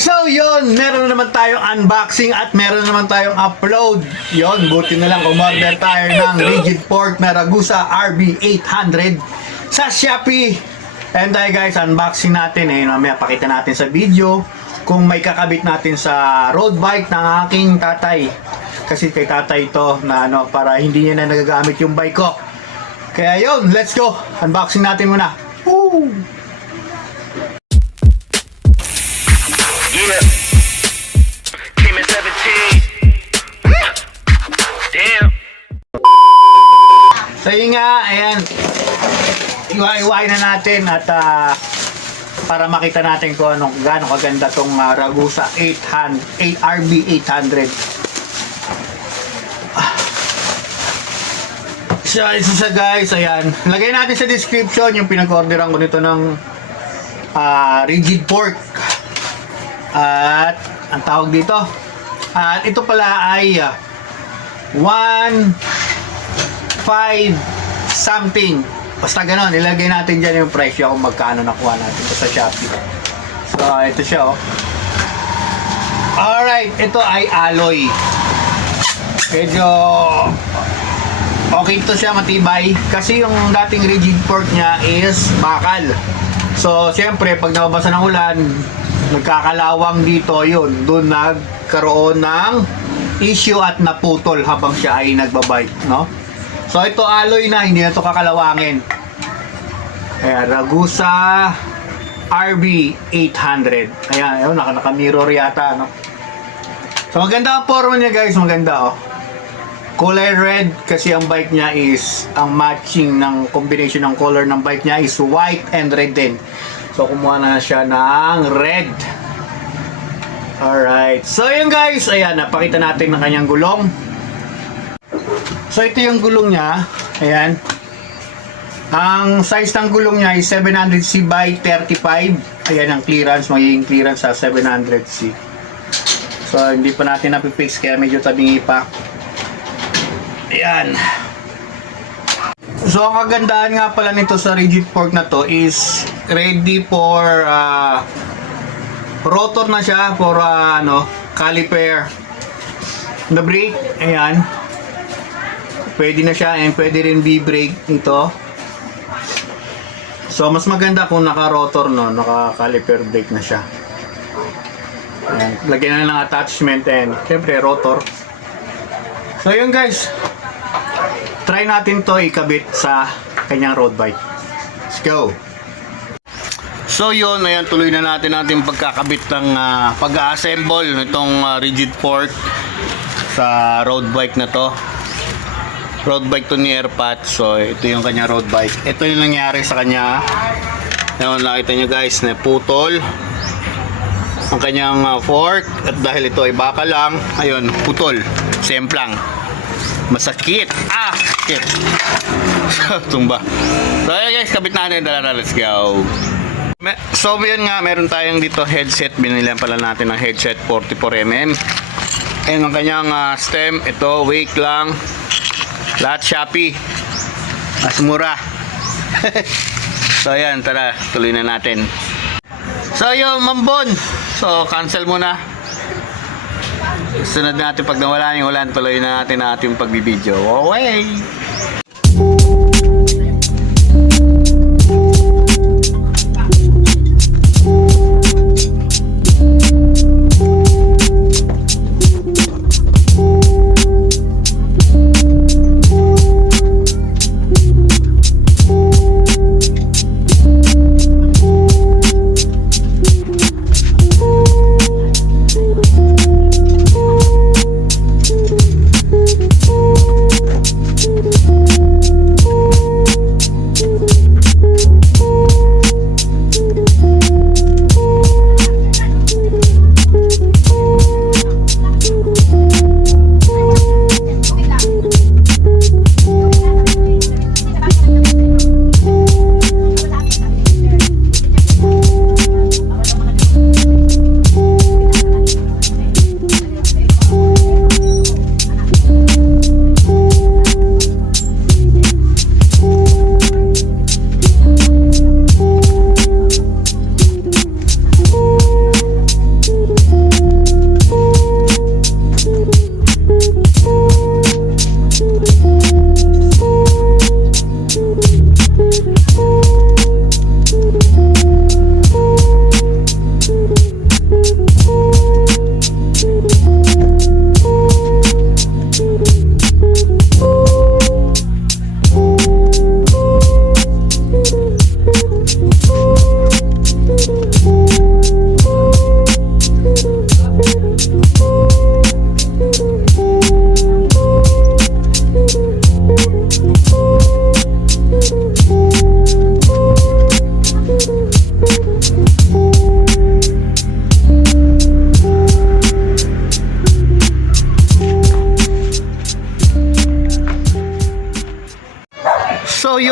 So yun, meron na naman tayong unboxing at meron na naman tayong upload. Yun, buti na lang umorder tayo ng rigid fork na Ragusa RB800 sa Shopee. And guys, unboxing natin mamaya pakita natin sa video kung may kakabit natin sa road bike ng aking tatay. Kasi kay tatay ito na para hindi niya na nagagamit yung bike ko. Kaya yun, let's go. Unboxing natin muna. Woo! Yeah. Came at 17. Damn. So yun nga, ayan. Iwa-iwain na natin at para makita natin kung gaano kaganda tong Ragusa RB800. So, isa siya guys, ayan. Lagay natin sa description yung pinag-orderan ko nito ng rigid fork. At ang tawag dito, at ito pala ay 1.5 something. Basta ganon, ilagay natin dyan yung presyo kung magkano nakuha natin ito sa Shopee. So ito siya Alright, ito ay alloy. Medyo okay to siya, matibay. Kasi yung dating rigid fork niya is bakal. So siyempre pag nababasa ng ulan, nagkakalawang dito, yun doon nagkaroon ng issue at naputol habang siya ay nagbabike, no? So ito alloy na, hindi na ito kakalawangin. Ayan, Ragusa RB800. Ayan, ayun, naka-mirror yata, no? So maganda ang forma niya guys, maganda kulay red kasi ang bike niya is, ang matching ng combination ng color ng bike niya is white and red din. So, kumuha na siya ng red. Alright. So, yun guys. Ayan, napakita natin ng kanyang gulong. So, ito yung gulong niya. Ayan. Ang size ng gulong niya is 700C by 35. Ayan ang clearance. Magiging clearance sa 700C. So, hindi pa natin napipix kaya medyo tabingi pa. Ayan. So, ang kagandahan nga pala nito sa rigid fork na to is ready for rotor na siya for caliper. The brake, ayan. Pwede na siya and pwede rin V-brake ito. So, mas maganda kung naka-rotor, naka-caliper brake na siya. Ayan. Lagyan na ng attachment and syempre rotor. So, yun guys. Try natin to ikabit sa kanyang road bike. Let's go. So yun, ayan, tuloy na natin pagkakabit ng pag-assemble nitong rigid fork sa road bike na to. Road bike to ni Airpat. So ito yung kanyang road bike. Ito yung nangyari sa kanya. Ayan, nakita nyo guys, na putol ang kanyang fork. At dahil ito ay baka lang, ayun, putol. Semplang. Masakit. Shit. Tumba. So ayan guys, kabit natin. Tara, let's go. So yun nga, meron tayong dito headset. Binilihan pala natin ng headset 44mm. Ayan ang kanyang stem. Ito, wake lang. Lahat Shopee. Mas mura. So ayan, tara, tuloy na natin. So yun, Mambon. So cancel muna. Sunod natin pag nawala yung ulan, tuloy na natin ating pagbibideo. Okay.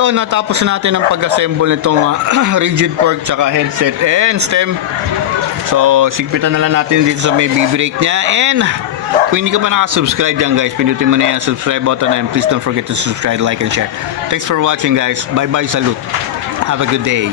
So, natapos na natin ang pag-assemble nitong rigid fork tsaka headset and stem. So, sigpitan na lang natin dito sa may B-brake niya. And, kung hindi ka pa nakasubscribe dyan guys, pindutin mo na yan subscribe button and please don't forget to subscribe, like, and share. Thanks for watching guys. Bye-bye, salute. Have a good day.